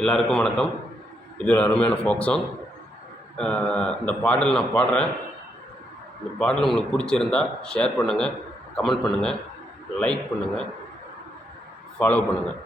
எல்லாருக்கும் வணக்கம். இது ஒரு அருமையான ஃபோக் சாங். இந்த பாடல் நான் பாடுறேன். இந்த பாடல் உங்களுக்கு பிடிச்சிருந்தா ஷேர் பண்ணுங்கள், கமெண்ட் பண்ணுங்கள், லைக் பண்ணுங்கள், ஃபாலோ பண்ணுங்கள்.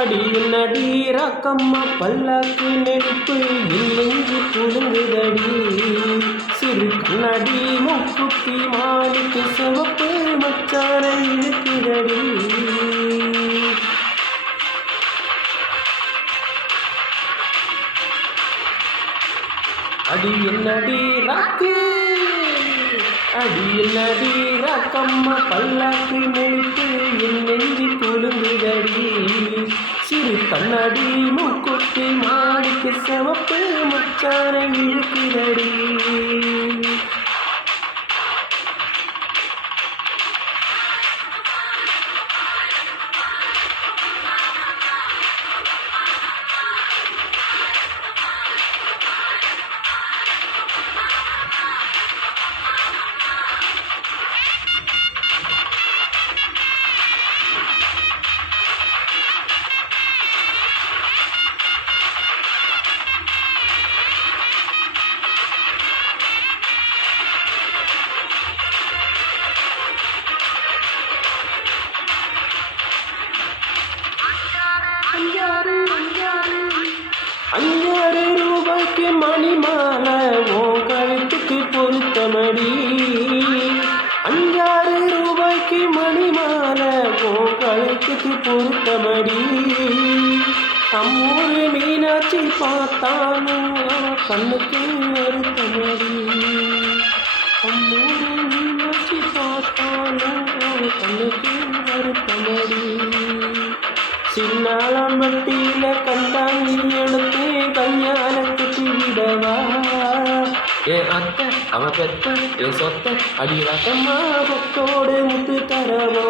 அடியில் நடீராக்கம்மா பல்லாக்கு நெருப்பு நெஞ்சு குலுங்குதடி, சிறு கண்ணடி மூக்குத்தி மாடிக்கு சிவப்பு மச்சான இழுக்குதடி. அடியில் நடீராக்கு அடியில் நடீராக்கம்மா பல்லாக்கு நெருப்பு என் நெஞ்சு குலுங்குதடி, சிறு கண்ணாடி மூக்குத்தி மாடிக்கு சிவப்பு மச்சான இழுக்குதடி. அஞ்சாறு ரூபாய்க்கு மணி மாலை உன் கழுத்துக்கு பொருத்தமடி, 5 ரூபாய்க்கு மணி மாலை உன் கழுத்துக்கு பொருத்தமடி. அம்மூரு மீனாட்சி பார்த்தாலும் கண்ணுக்கு வருத்தமடி, அம்மூரு மீனாட்சி பார்த்தாலும் கண்ணுக்கு வருத்தமடி. சின்னாளம்பட்டியில கண்டாங்கி எடுத்து கல்யாணத்துக்கு விடவா, என் அத்தை அவன் பெத்த என் சொத்தை அடிராக்கம்மா கொத்தோடு முத்து தரவோ.